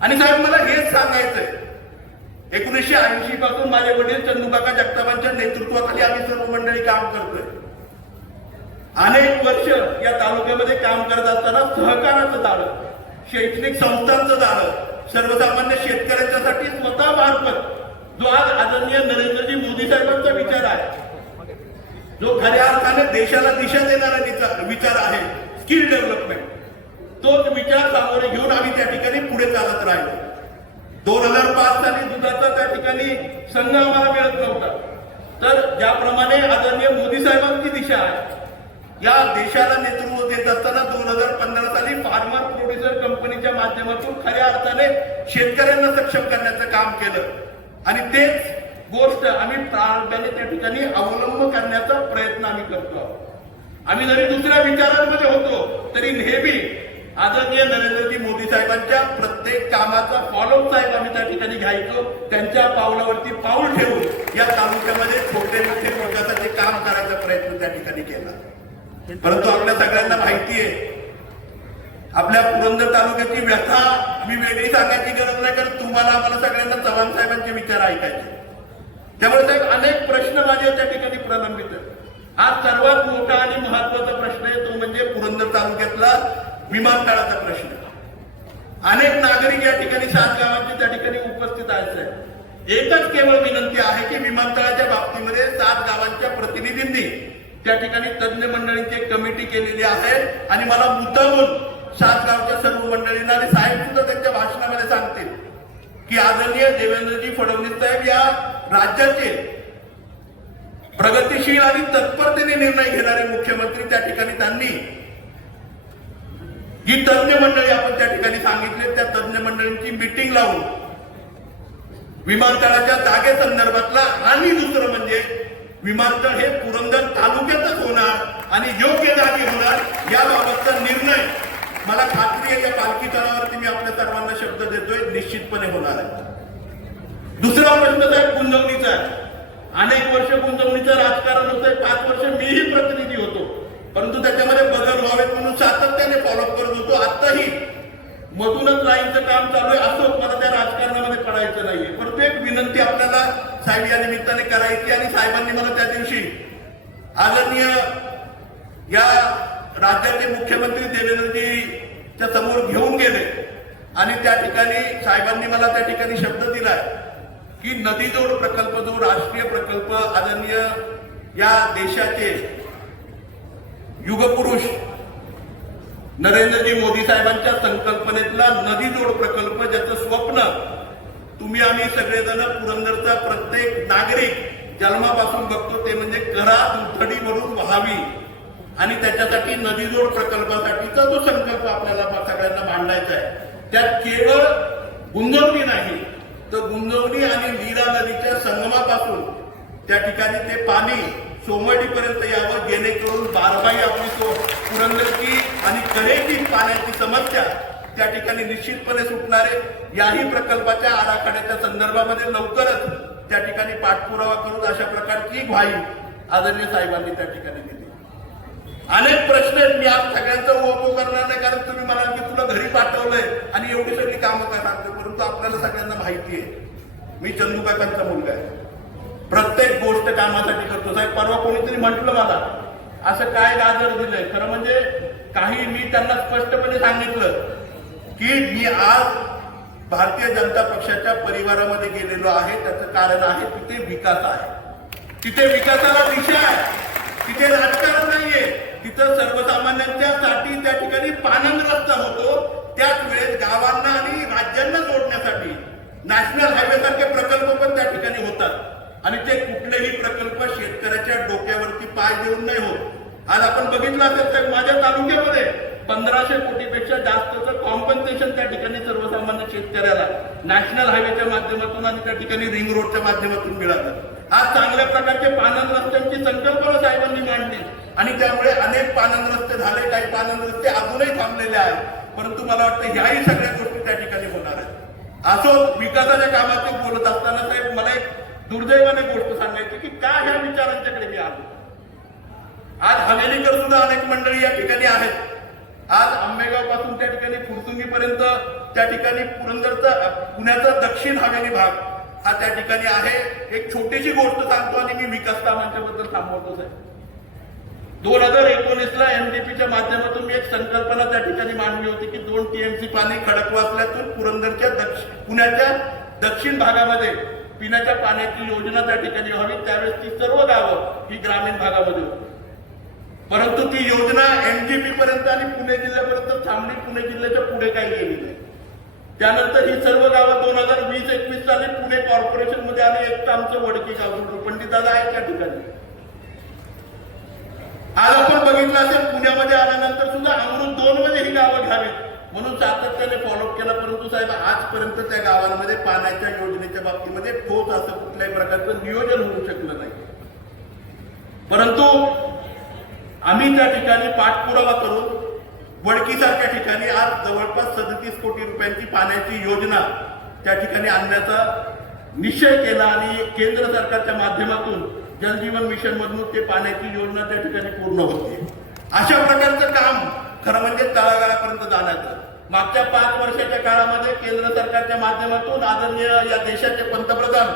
आणि साहेब मला हेच सांगायचंय, 1980 पासून माझे वडील चंदूकाका जगतापांच्या नेतृत्वाखाली आम्ही सर्व मंडळी काम करतोय. अनेक वर्ष या तालुक्यामध्ये काम करत असताना सहकाराचं जाळं, शैक्षणिक संस्थांचं जाळं, सर्वसामान्य शेतकऱ्यांच्यासाठी स्वतः मार्फत जो आज आदरणीय नरेंद्रजी मोदी साहेबांचा विचार आहे, जो खऱ्या अर्थाने देशाला दिशा देणारा विचार आहे, स्किल डेव्हलपमेंट, तोच विचार सामोरे घेऊन आम्ही त्या ठिकाणी पुढे चालत राहिलो. 2005 साली दुधाचा त्या ठिकाणी संघ आम्हाला मिळत नव्हता, तर ज्याप्रमाणे आदरणीय मोदी साहेबांची दिशा आहे, या देशाला नेतृत्व देत असताना 2015 साली फार्मर प्रोड्युसर कंपनीच्या माध्यमातून खऱ्या अर्थाने शेतकऱ्यांना सक्षम करण्याचं काम केलं. आणि तेच गोष्ट आम्ही प्रामुख्याने त्या ठिकाणी अवलंब करण्याचा प्रयत्न आम्ही करतो आहोत. आम्ही जरी दुसऱ्या विचारांमध्ये होतो तरी नेहमी आदरणीय नरेंद्रजी मोदी साहेबांच्या प्रत्येक कामाचा फॉलोअप साहेब आम्ही त्या ठिकाणी घ्यायचो. त्यांच्या पावलावरती पाऊल ठेवून या तालुक्यामध्ये छोटे मोठे विकासाचे काम करायचा प्रयत्न त्या ठिकाणी केला. परंतु आपल्या सगळ्यांना माहिती आहे, आपल्या पुरंदर तालुक्याची व्यथा मी वेगळी सांगायची गरज नाही, कारण तुम्हाला आम्हाला सगळ्यांना चव्हाण साहेबांचे विचार ऐकायचे. त्यामुळे साहेब अनेक प्रश्न माझे त्या ठिकाणी प्रलंबित आहेत. आज सर्वात मोठा आणि महत्वाचा प्रश्न आहे तो म्हणजे पुरंदर तालुक्यातला विमानतळाचा प्रश्न. अनेक नागरिक या ठिकाणी 7 गावांचे त्या ठिकाणी उपस्थित आहेत. एकच केवळ विनंती आहे की विमानतळाच्या बाबतीमध्ये 7 गावांच्या प्रतिनिधींनी त्या ठिकाणी तज्ञ मंडळींची एक कमिटी केलेली आहे आणि मला मुद्दामून 7 गावच्या सर्व मंडळींना आणि साहेब सुद्धा त्यांच्या भाषणामध्ये सांगतील की आदरणीय देवेंद्रजी फडणवीस साहेब या राज्याचे प्रगतिशील आणि तत्परतेने निर्णय घेणारे मुख्यमंत्री, त्या ठिकाणी त्यांनी जी तज्ञ मंडळी आपण त्या ठिकाणी सांगितले त्या तज्ञ मंडळींची मीटिंग लावून विमानतळाच्या जागेसंदर्भातला आणि दुसरं म्हणजे विमानतळ हे पुरंदर तालुक्यातच होणार आणि योग्य जागी होणार याबाबतचा निर्णय मला खात्री आहे या पालखी तळावरती मी आपल्या सर्वांना शब्द देतोय निश्चितपणे होणार आहे. दुसरा प्रश्न साहेब गुंतवणुकीचा आहे. अनेक वर्ष गुंतवणुकीचं राजकारण होतंय. 5 वर्ष मीही प्रतिनिधी होतो, परंतु त्याच्यामध्ये बदल व्हावेत म्हणून सातत्याने फॉलोअप करत होतो. आताही मधूनच लाईनचं काम चालू आहे, असं मला त्या राजकारणामध्ये पडायचं नाहीये. परंतु एक विनंती आपल्याला साहेब या निमित्ताने करायची आणि साहेबांनी मला त्या दिवशी आदरणीय या राज्याचे मुख्यमंत्री देवेंद्रजीच्या समोर घेऊन गेले आणि त्या ठिकाणी साहेबांनी मला त्या ठिकाणी शब्द दिलाय की नदीजोड प्रकल्प जो राष्ट्रीय प्रकल्प आदरणीय या देशाचे युगपुरुष नरेंद्रजी मोदी साहेबांच्या संकल्पनेतला नदीजोड प्रकल्प, ज्याचं स्वप्न तुम्ही आम्ही सगळेजण पुरंदरचा प्रत्येक नागरिक जन्मापासून बघतो ते म्हणजे करा दुथडी भरून व्हावी आणि त्याच्यासाठी नदीजोड प्रकल्पासाठीचा जो संकल्प आपल्याला सगळ्यांना मांडायचा आहे त्यात केवळ गुंजवणी नाही तर गुंजवणी आणि नीरा नदीच्या संगमापासून त्या ठिकाणी ते पाणी सोमवारीपर्यंत यावं, जेणेकरून बारबाई आपली पुरंदरची आणि करेची पाण्याची समस्या त्या ठिकाणी निश्चितपणे सुटणारे. याही प्रकल्पाच्या आराखड्याच्या संदर्भामध्ये लवकरच त्या ठिकाणी पाठपुरावा करून अशा प्रकारची ग्वाही आदरणीय साहेबांनी त्या ठिकाणी दिली. अनेक प्रश्न आहेत, मी आज सगळ्यांचा उपोग करणार नाही, कारण तुम्ही म्हणाल की तुला घरी पाठवलंय आणि एवढी सगळी कामं काय सांगतो. परंतु आपल्याला सगळ्यांना माहिती आहे मी चंदूकाकांचा मुलगा आहे, प्रत्येक गोष्ट कामासाठी करतो. साहेब परवा कोणीतरी म्हटलं मला असं काय गाजर दिलंय. खरं म्हणजे काही मी त्यांना स्पष्टपणे सांगितलं की मी आज भारतीय जनता पक्षाच्या परिवारामध्ये गेलेलो आहे. त्याचं कारण आहे तिथे विकास आहे, तिथे विकासाला दिशा आहे, तिथे राजकारण नाहीये, तिथं सर्वसामान्यांच्या साठी त्या ठिकाणी पानंद रस्ता होतो. त्याच वेळेस गावांना आणि राज्यांना जोडण्यासाठी नॅशनल हायवे सारखे प्रकल्प पण त्या ठिकाणी होतात आणि ते कुठलेही प्रकल्प शेतकऱ्याच्या डोक्यावरती पाय देऊन नाही होत. आज आपण बघितलं असेल तर माझ्या तालुक्यामध्ये 1500 कोटीपेक्षा जास्तचं कॉम्पन्सेशन त्या ठिकाणी सर्वसामान्य शेतकऱ्याला नॅशनल हायवेच्या माध्यमातून आणि त्या ठिकाणी रिंग रोडच्या माध्यमातून मिळालं. आज चांगल्या प्रकारचे पानंद रस्त्यांची संकल्पना साहेबांनी मांडली आणि त्यामुळे अनेक पानंद रस्ते झाले, काही पानंद रस्ते अजूनही थांबलेले आहेत. परंतु मला वाटतं ह्याही सगळ्या गोष्टी त्या ठिकाणी होणार आहेत. असं विकासाच्या कामाचे बोलत असताना साहेब मला एक दुर्दैवाने गोष्ट सांगायची की का ह्या विचारांच्याकडे मी आलो. आज हवेलीकर सुद्धा अनेक मंडळी या ठिकाणी आहेत आज आंबेगाव पासून त्या ठिकाणी फुरसुंगीपर्यंत त्या ठिकाणी पुण्याचा दक्षिण हवेली भाग हा त्या ठिकाणी आहे. एक छोटीशी गोष्ट सांगतो आणि मी विकास कामांच्या बद्दल थांबवतो साहेब. 2019ला एमडीपीच्या माध्यमातून मी एक संकल्पना त्या ठिकाणी मांडली होती की 2 टीएमसी पाणी खडकवासल्यातून पुण्याच्या दक्षिण भागामध्ये पिण्याच्या पाण्याची योजना त्या ठिकाणी व्हावी. त्यावेळेस ती सर्व गावं ही ग्रामीण भागामध्ये होती, परंतु ती योजना एमजीपी पर्यंत आणि पुणे जिल्ह्यापर्यंत थांबली. पुणे जिल्ह्याच्या पुढे काही गेली नाही. त्यानंतर ही सर्व गावं 2020-21 साली पुणे कॉर्पोरेशन मध्ये आली. एक तर आमचं वडकी गाव पंडित दादा आहे त्या ठिकाणी. आज आपण बघितलं असेल पुण्यामध्ये आल्यानंतर सुद्धा अमृत 2 मध्ये ही गावं घ्यावीत म्हणून सातत्याने फॉलोअप केला, परंतु साहेब आजपर्यंत त्या गावांमध्ये पाण्याच्या योजनेच्या बाबतीमध्ये ठोस असं कुठल्याही प्रकारचं नियोजन होऊ शकलं नाही. परंतु आम्ही त्या ठिकाणी पाठपुरावा करून वडकीसारख्या ठिकाणी आज जवळपास 37 कोटी रुपयांची पाण्याची योजना त्या ठिकाणी आणण्याचा निश्चय केला आणि केंद्र सरकारच्या माध्यमातून जलजीवन मिशन मधून ते पाण्याची योजना त्या ठिकाणी पूर्ण होते. अशा प्रकारचं काम खरं म्हणजे तळागाळापर्यंत जाण्याचं. मागच्या 5 वर्षाच्या काळामध्ये केंद्र सरकारच्या माध्यमातून आदरणीय या देशाचे पंतप्रधान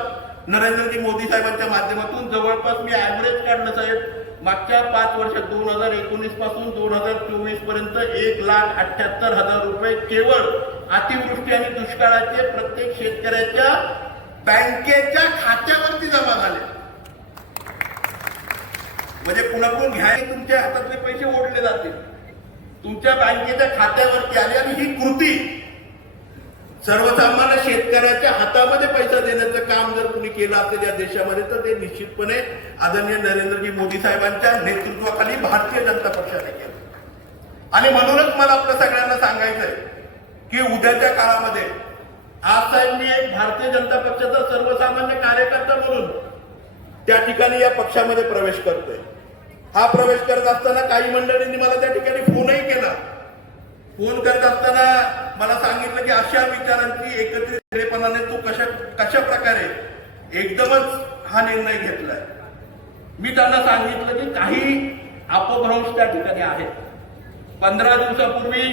नरेंद्रजी मोदी साहेबांच्या माध्यमातून जवळपास मी ऍव्हरेज काढलं साहेब, मागच्या 5 वर्षात 2019 पासून 2024 पर्यंत 1,78,000 रुपये केवळ अतिवृष्टी आणि दुष्काळाचे प्रत्येक शेतकऱ्याच्या बँकेच्या खात्यावरती जमा झाले. म्हणजे पुन्हा घ्यायला तुमच्या हातातले पैसे ओढले जातील, तुमच्या बँकेच्या खात्यावरती आले. आणि ही कृती सर्वसामान्य शेतकऱ्याच्या हातामध्ये पैसा देण्याचं काम जर कुणी केलं असेल या देशामध्ये तर ते निश्चितपणे आदरणीय नरेंद्रजी मोदी साहेबांच्या नेतृत्वाखाली भारतीय जनता पक्षाने केलं. आणि म्हणूनच मला आपल्या सगळ्यांना सांगायचंय की उद्याच्या काळामध्ये आज साहेब मी एक भारतीय जनता पक्षाचा सर्वसामान्य कार्यकर्ता म्हणून त्या ठिकाणी या पक्षामध्ये प्रवेश करतोय. हा प्रवेश करत असताना काही मंडळींनी मला त्या ठिकाणी फोनही केला. फोन करत असताना मला सांगितलं की अशा विचारांची एकत्रितपणाने तू कशा प्रकारे एकदमच हा निर्णय घेतलाय. मी त्यांना सांगितलं की काही अपभ्रंश त्या ठिकाणी आहेत. 15 दिवसापूर्वी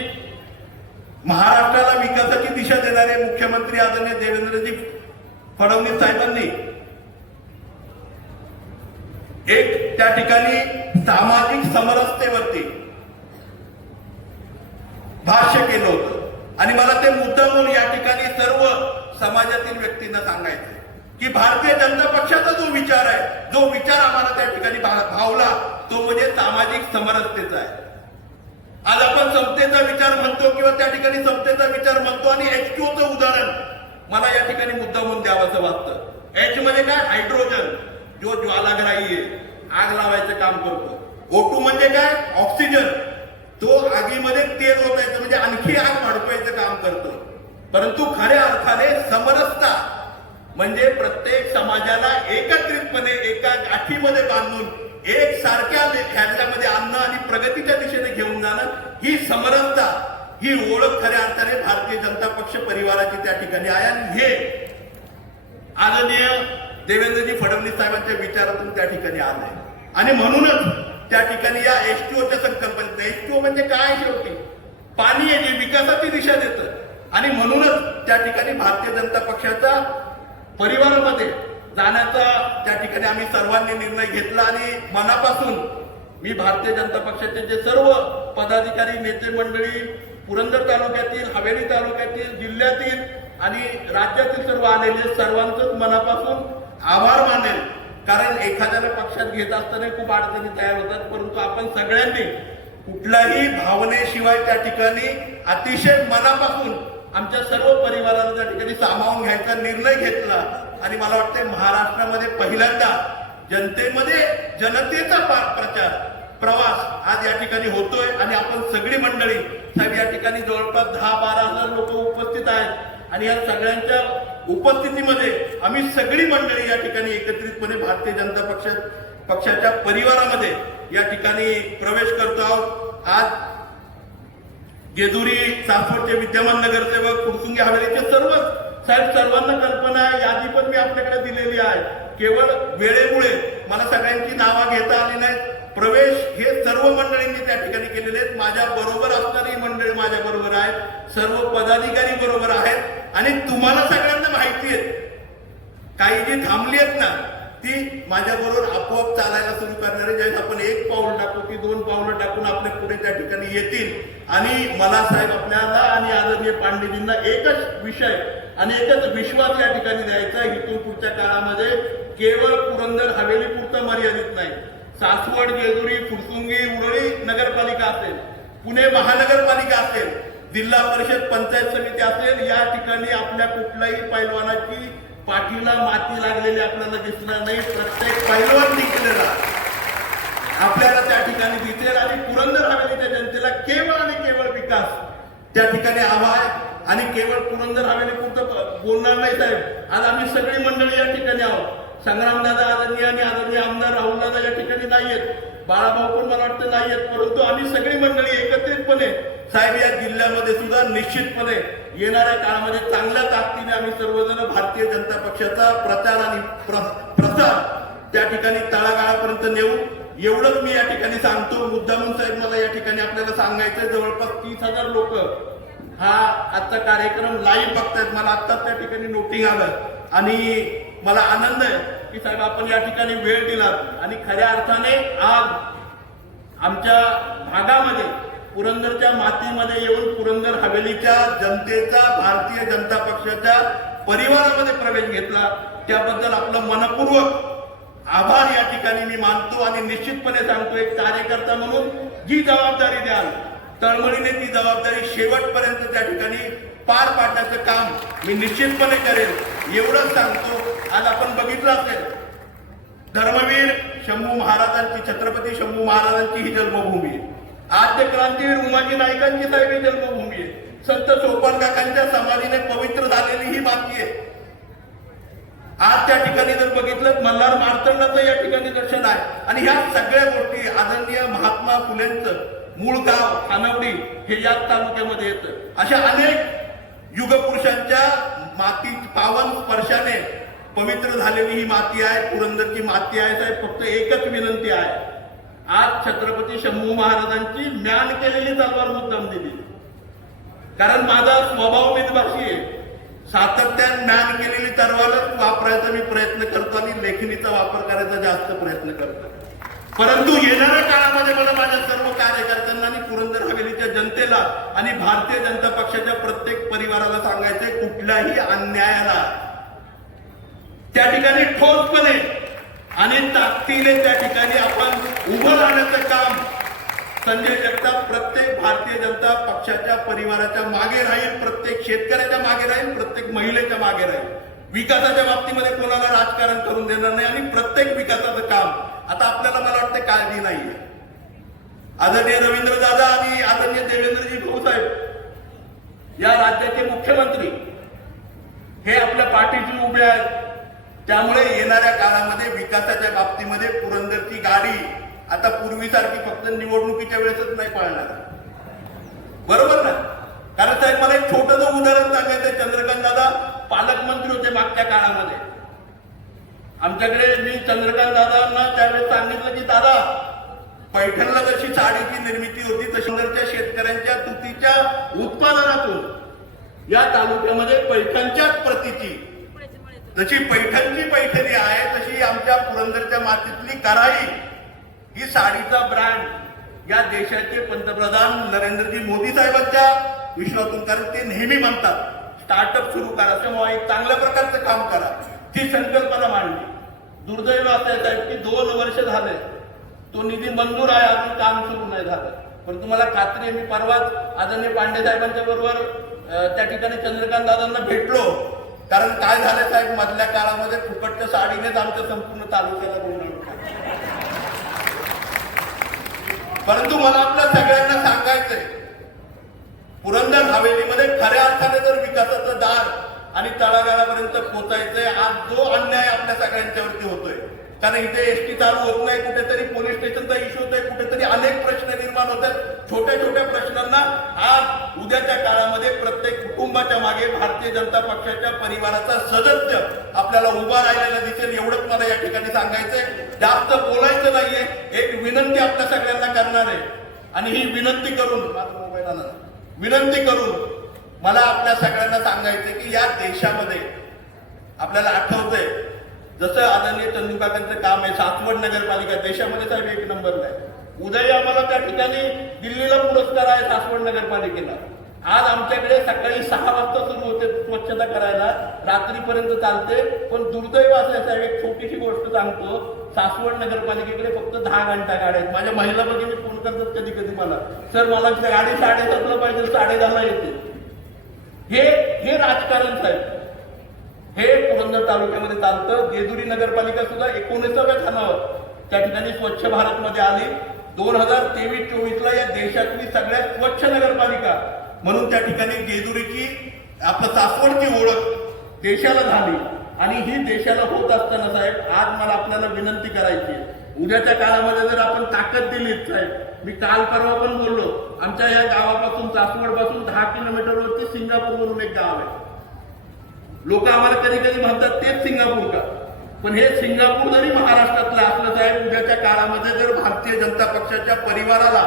महाराष्ट्राला विकासाची दिशा देणारे मुख्यमंत्री आदरणीय देवेंद्रजी फडणवीस साहेबांनी एक त्या ठिकाणी सामाजिक समरसतेवरती भाष्य केलं होतं आणि मला ते मुद्दामून या ठिकाणी सर्व समाजातील व्यक्तींना सांगायचं की भारतीय जनता पक्षाचा जो विचार आहे, जो विचार आम्हाला त्या ठिकाणी भावला तो म्हणजे सामाजिक समरसतेचा आहे. आज आपण समतेचा विचार म्हणतो किंवा त्या ठिकाणी समतेचा विचार म्हणतो आणि H2Oचं उदाहरण मला या ठिकाणी मुद्दामून द्यावंसं वाटतं. H म्हणजे काय? हायड्रोजन, जो ज्वालाग्राही आहे, आग लावायचं काम करतो. O2 म्हणजे काय? ऑक्सिजन, तो आगीमध्ये तेल ओतायचं म्हणजे आणखी आग वाढवायचं काम करतो. परंतु खऱ्या अर्थाने समरसता म्हणजे प्रत्येक समाजाला एकत्रितपणे एका गाठीमध्ये बांधून एक सारख्या ह्याच्यामध्ये आणणं आणि प्रगतीच्या दिशेने घेऊन जाणं, ही समरसता, ही ओळख खऱ्या अर्थाने भारतीय जनता पक्ष परिवाराची त्या ठिकाणी आहे. आणि हे आदरणीय देवेंद्रजी फडणवीस साहेबांच्या विचारातून त्या ठिकाणी आलंय. आणि म्हणूनच त्या ठिकाणी या H2Oच्या संकल्पनेत, H2O म्हणजे काय? शेवटी पाणी आहे जे विकासाची दिशा देतं. आणि म्हणूनच त्या ठिकाणी भारतीय जनता पक्षाचा परिवारामध्ये जाण्याचा त्या ठिकाणी आम्ही सर्वांनी निर्णय घेतला. आणि मनापासून मी भारतीय जनता पक्षाचे जे सर्व पदाधिकारी, नेते मंडळी, पुरंदर तालुक्यातील, हवेली तालुक्यातील, जिल्ह्यातील आणि राज्यातील सर्व आलेले सर्वांचंच मनापासून आभार मानेल. कारण एखाद्याला पक्षात घेत असताना खूप अडचणी तयार होतात, परंतु आपण सगळ्यांनी कुठल्याही भावनेशिवाय त्या ठिकाणी अतिशय मनापासून आमच्या सर्व परिवाराला त्या ठिकाणी सामावून घ्यायचा निर्णय घेतला. आणि मला वाटतं महाराष्ट्रामध्ये पहिल्यांदा जनतेमध्ये जनतेचा प्रवास आज या ठिकाणी होतोय. आणि आपण सगळी मंडळी साहेब या ठिकाणी जवळपास 10-12 हजार लोक उपस्थित आहेत. आणि या सगळ्यांच्या उपस्थितीमध्ये आम्ही सगळी मंडळी या ठिकाणी एकत्रितपणे भारतीय जनता पक्षाच्या परिवारामध्ये या ठिकाणी प्रवेश करतो आहोत. आज जेजुरी सासवडचे विद्यमान नगरसेवक, फुरसुंगी हवेलीचे सर्वांना कल्पना आहे, यादी पण मी आपल्याकडे दिलेली आहे. केवळ वेळेमुळे मला सगळ्यांची नावं घेता आली नाहीत. प्रवेश हे सर्व मंडळींनी त्या ठिकाणी केलेले आहेत. माझ्या बरोबर असणारी मंडळी माझ्या बरोबर आहेत, सर्व पदाधिकारी बरोबर आहेत आणि तुम्हाला सगळ्यांना माहिती आहे काही जी थांबली आहेत ना ती माझ्या बरोबर आपोआप चालायला सुरू करणारे. ज्यावेळेस आपण एक पाऊल टाकू ती 2 पावलं टाकून आपल्या पुढे त्या ठिकाणी येतील. आणि मला साहेब आपल्याला आणि आदरणीय पांडेजींना एकच विषय आणि एकच विश्वास या ठिकाणी द्यायचा, इथून पुढच्या काळामध्ये केवळ पुरंदर हवेली पुरतं मर्यादित नाही, सासवड, जेजुरी, फुरसुंगी, उरळी नगरपालिका असेल, पुणे महानगरपालिका असेल, जिल्हा परिषद पंचायत समिती असेल, या ठिकाणी आपल्या कुठल्याही पैलवानाची पाठीला माती लागलेली आपल्याला दिसणार नाही. प्रत्येक पैलवान जिंकलेला आपल्याला त्या ठिकाणी दिसेल. आणि पुरंदर हवेलीच्या जनतेला केवळ आणि केवळ विकास त्या ठिकाणी हवा आहे. आणि केवळ पुरंदर हवेली पुरतं बोलणार नाही साहेब, आज आम्ही सगळी मंडळी या ठिकाणी आहोत. संग्रामदादा आदरणीय आणि आदरणीय आमदार राहुलदादा या ठिकाणी नाहीयेत, बाळाभाऊ पण मला वाटतं नाहीयेत, परंतु आम्ही सगळी मंडळी एकत्रितपणे साहेब या जिल्ह्यामध्ये सुद्धा निश्चितपणे येणाऱ्या काळामध्ये चांगल्या ताकदीने आम्ही सर्वजण भारतीय जनता पक्षाचा प्रचार आणि प्रसार त्या ठिकाणी तळागाळापर्यंत नेऊ. एवढंच मी या ठिकाणी सांगतो. मुद्दामून साहेब मला या ठिकाणी आपल्याला सांगायचंय, जवळपास 30,000 लोक हा आजचा कार्यक्रम लाईव्ह बघतायत. मला आत्ताच त्या ठिकाणी नोटिंग आलं आणि मला आनंद आहे की साहेब आपण या ठिकाणी वेळ दिलात आणि खऱ्या अर्थाने आज आमच्या भागामध्ये पुरंदरच्या मातीमध्ये येऊन पुरंदर हवेलीच्या जनतेचा भारतीय जनता पक्षाच्या परिवारामध्ये प्रवेश घेतला. त्याबद्दल आपलं मनपूर्वक आभार या ठिकाणी मी मानतो. आणि निश्चितपणे सांगतो, एक कार्यकर्ता म्हणून जी जबाबदारी द्याल तळमळीने ती जबाबदारी शेवटपर्यंत त्या ठिकाणी पार पाडण्याचं काम मी निश्चितपणे करेल एवढंच सांगतो. आज आपण बघितलं असेल धर्मवीर शंभू महाराजांची, छत्रपती शंभू महाराजांची ही जन्मभूमी आहे. आद्य क्रांतीवीर उमाजी नाईकांची साहेब ही जन्मभूमी आहे. संत सोपान काकांच्या समाधीने पवित्र झालेली ही माती आहे. आज त्या ठिकाणी जर बघितलं मल्हार मार्तंडाचं या ठिकाणी दर्शन आहे. आणि ह्या सगळ्या गोष्टी आदरणीय महात्मा फुलेंचं मूळ गाव खानावडी हे याच तालुक्यामध्ये येतं. अशा अनेक युगपुरुषांच्या माती पावन स्पर्शाने पवित्र झालेली ही माती आहे, पुरंदरची माती आहे. साहेब फक्त एकच विनंती आहे, आज छत्रपती शंभू महाराजांची म्यान केलेली तलवार मुद्दाम दिली. कारण माझा स्वभाव मितभाषी आहे, सातत्याने म्यान केलेली तलवारच वापरायचा मी प्रयत्न करतो आणि लेखणीचा वापर करायचा जास्त प्रयत्न करतो. परंतु येणाऱ्या काळामध्ये मला माझ्या सर्व कार्यकर्त्यांना आणि पुरंदर हवेलीच्या जनतेला आणि भारतीय जनता पक्षाच्या प्रत्येक परिवाराला सांगायचंय, कुठल्याही अन्यायाला त्या ठिकाणी ठोसपणे आणि ताकदीने त्या ठिकाणी आपण उभं राहण्याचं काम संजय जगताप प्रत्येक भारतीय जनता पक्षाच्या परिवाराच्या मागे राहील, प्रत्येक शेतकऱ्याच्या मागे राहील, प्रत्येक महिलेच्या मागे राहील. विकासाच्या बाबतीमध्ये कोणाला राजकारण करून देणार नाही आणि प्रत्येक विकासाचं काम आता आपल्याला मला वाटतं काळजी नाहीये. आदरणीय रवींद्र दादा आणि आदरणीय देवेंद्रजी भाऊसाहेब या राज्याचे मुख्यमंत्री हे आपल्या पाठीशी उभे आहेत. त्यामुळे येणाऱ्या काळामध्ये विकासाच्या बाबतीमध्ये पुरंदरची गाडी आता पूर्वीसारखी फक्त निवडणुकीच्या वेळेसच नाही पळणार, बरोबर ना? कारण साहेब मला एक छोटंसं उदाहरण सांगायचं. चंद्रकांत दादा पालकमंत्री होते मागच्या काळामध्ये. आमच्याकडे मी चंद्रकांत दादांना त्यावेळेस सांगितलं की दादा, पैठणला जशी साडीची निर्मिती होती तशी पुरंदरच्या शेतकऱ्यांच्या तुतीच्या उत्पादनातून या तालुक्यामध्ये पैठणच्याच प्रतीची जशी पैठणची पैठणी आहे तशी आमच्या पुरंदरच्या मातीतली कराई ही साडीचा ब्रँड या देशाचे पंतप्रधान नरेंद्रजी मोदी साहेबांच्या विश्वातून, कारण ते नेहमी म्हणतात स्टार्टअप सुरू करा, तेव्हा एक चांगल्या प्रकारचं काम करा, ती संकल्पना मांडली. दुर्दैव असं आहे साहेब की 2 वर्ष झाले तो निधी मंजूर आहे, अजून काम सुरू नाही झालं. पण तुम्हाला खात्री आहे, मी परवाच आदरणीय पांडे साहेबांच्या बरोबर त्या ठिकाणी चंद्रकांत दादांना भेटलो. कारण काय झालं साहेब, मधल्या काळामध्ये फुकटच्या साडीनेच आमच्या संपूर्ण तालुक्याला गोंधळ होता. परंतु मला आपल्या सगळ्यांना सांगायचंय, पुरंदर हवेलीमध्ये खऱ्या अर्थाने जर विकासाचं दार आणि तळागाळापर्यंत पोहोचायचंय, आज जो अन्याय आपल्या सगळ्यांच्यावरती होतोय कारण इथे एसटी चालू होत नाही, कुठेतरी पोलीस स्टेशनचा इश्यू होतोय, कुठेतरी अनेक प्रश्न निर्माण होतात. छोट्या छोट्या प्रश्नांना आज उद्याच्या काळामध्ये प्रत्येक कुटुंबाच्या मागे भारतीय जनता पक्षाच्या परिवाराचा सदस्य आपल्याला उभा राहिलेला दिसेल. एवढंच मला या ठिकाणी सांगायचंय. जास्त बोलायचं नाहीये. एक विनंती आपल्या सगळ्यांना करणार आहे आणि ही विनंती करून विनंती करून मला आपल्या सगळ्यांना सांगायचंय की या देशामध्ये आपल्याला आठवतंय जसं आदरणीय चंदूकाकांचं काम आहे, सासवड नगरपालिका देशामध्ये साहेब एक नंबरला आहे. उद्या आम्हाला त्या ठिकाणी दिल्लीला पुरस्कार आहे सासवड नगरपालिकेला. आज आमच्याकडे सकाळी 6 वाजता सुरू होते स्वच्छता करायला, रात्रीपर्यंत चालते. पण दुर्दैव असं आहे साहेब, एक छोटीशी गोष्ट सांगतो, सासवड नगरपालिकेकडे फक्त 10 घंटा गाड्या आहेत. माझ्या महिला भगिनी फोन करतात कधी कधी मला, सर मला गाडी 7:30ला पाहिजे, 10:30ला येते. हे राजकारण साहेब, हे पुरंदर तालुक्यामध्ये चालतं. जेजुरी नगरपालिका सुद्धा 19व्या स्थानावर त्या ठिकाणी स्वच्छ भारत मध्ये आली. 2023-24ला या देशातली सगळ्यात स्वच्छ नगरपालिका म्हणून त्या ठिकाणी जेजुरीची आपलं सासवडची ओळख देशाला झाली. आणि ही देशाला होत असताना साहेब आज मला आपल्याला विनंती करायची, उद्याच्या काळामध्ये जर आपण ताकद दिली साहेब, मी काल परवा पण बोललो, आमच्या या गावापासून सासवड पासून 10 किलोमीटरवरती सिंगापूर म्हणून एक गाव आहे. लोक आम्हाला कधी कधी म्हणतात तेच सिंगापूर का, पण हे सिंगापूर जरी महाराष्ट्रातलं असलं साहेब, उद्याच्या काळामध्ये जर भारतीय जनता पक्षाच्या परिवाराला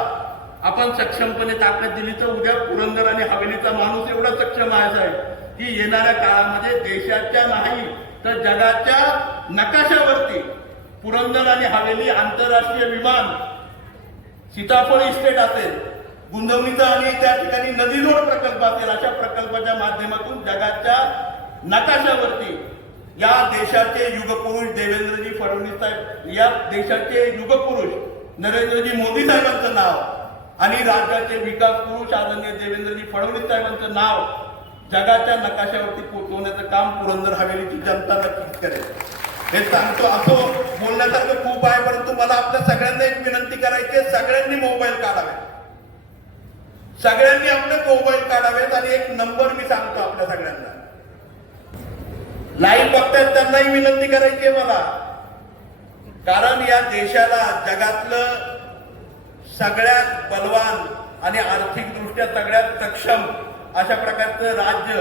आपण सक्षमपणे ताकद दिली तर उद्या पुरंदर आणि हवेलीचा माणूस एवढा सक्षम आहे साहेब की येणाऱ्या काळामध्ये देशाच्या नाही तर जगाच्या नकाशावरती पुरंदर आणि हवेली आंतरराष्ट्रीय विमान, सीताफळ इस्टेट असेल, गुंतवणुकीचा आणि त्या ठिकाणी नदीजोड प्रकल्प असेल, अशा प्रकल्पाच्या माध्यमातून जगाच्या नकाशावरती या देशाचे युगपुरुष देवेंद्रजी फडणवीस साहेब, या देशाचे युगपुरुष नरेंद्रजी मोदी साहेबांचं नाव आणि राज्याचे विकास पुरुष आदरणीय देवेंद्रजी फडणवीस साहेबांचं नाव जगाच्या नकाशावरती पोहोचवण्याचं काम पुरंदर हवेलीची जनता नक्कीच करेल. हे सांगतो, असो बोलण्यासारखं खूप आहे, परंतु मला आपल्या सगळ्यांना एक विनंती करायची आहे, सगळ्यांनी मोबाईल काढावे, सगळ्यांनी आपले मोबाईल काढावेत आणि एक नंबर मी सांगतो आपल्या सगळ्यांना, लाईव्ह बघतायत त्यांनाही विनंती करायची आहे मला, कारण या देशाला जगातलं सगळ्यात बलवान आणि आर्थिकदृष्ट्या सगळ्यात सक्षम अशा प्रकारचं राज्य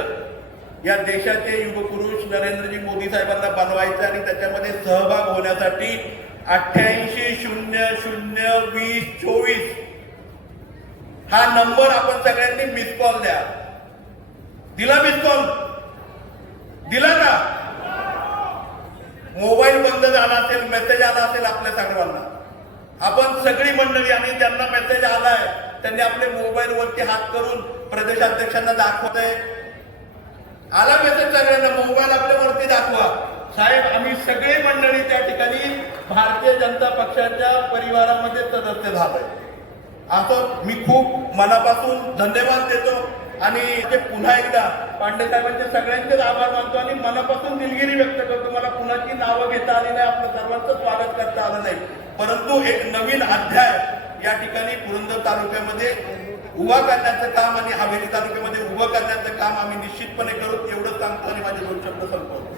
या देशाचे युगपुरुष नरेंद्रजी मोदी साहेबांना बनवायचं आणि त्याच्यामध्ये सहभाग होण्यासाठी 88002024 हा नंबर आपण सगळ्यांनी मिस कॉल द्या. दिला मिस कॉल? दिला का? मोबाईल बंद झाला असेल, मेसेज आला असेल आपल्या सर्वांना, आपण सगळी मंडळी आणि ज्यांना मेसेज आलाय त्यांनी आपले मोबाईल वरती हात करून प्रदेशाध्यक्षांना दाखवत आहे. आला मेसेज सगळ्यांना, मोबाईल आपल्या वरती दाखवा. साहेब आम्ही सगळी मंडळी त्या ठिकाणी भारतीय जनता पक्षाच्या परिवारामध्ये सदस्य झालोय. असं मी खूप मनापासून धन्यवाद देतो आणि ते पुन्हा एकदा पांडे साहेबांचे सगळ्यांचेच आभार मानतो आणि मनापासून दिलगिरी व्यक्त करतो. मला कुणाची नावं घेता आली नाही, आपलं सर्वांचं स्वागत करता आलं नाही, परंतु एक नवीन अध्याय या ठिकाणी पुरंदर तालुक्यामध्ये उभा करण्याचं काम आणि हवेली तालुक्यामध्ये उभं करण्याचं काम आम्ही निश्चितपणे करू. एवढं सांगतो आणि माझे 2 शब्द संपवतो.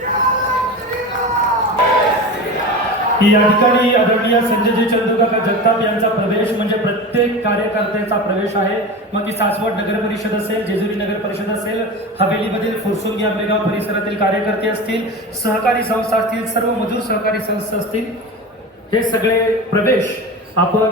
या ठिकाणी आदरणीय संजयजी चंदूकाका जगताप यांचा प्रवेश म्हणजे प्रत्येक कार्यकर्त्याचा प्रवेश आहे. मग ती सासवड नगर परिषद असेल, जेजुरी नगर परिषद असेल, हवेलीमधील फुरसुंगी आंबेगाव परिसरातील कार्यकर्ते असतील, सहकारी संस्था असतील, सर्व मजूर सहकारी संस्था असतील, हे सगळे प्रवेश आपण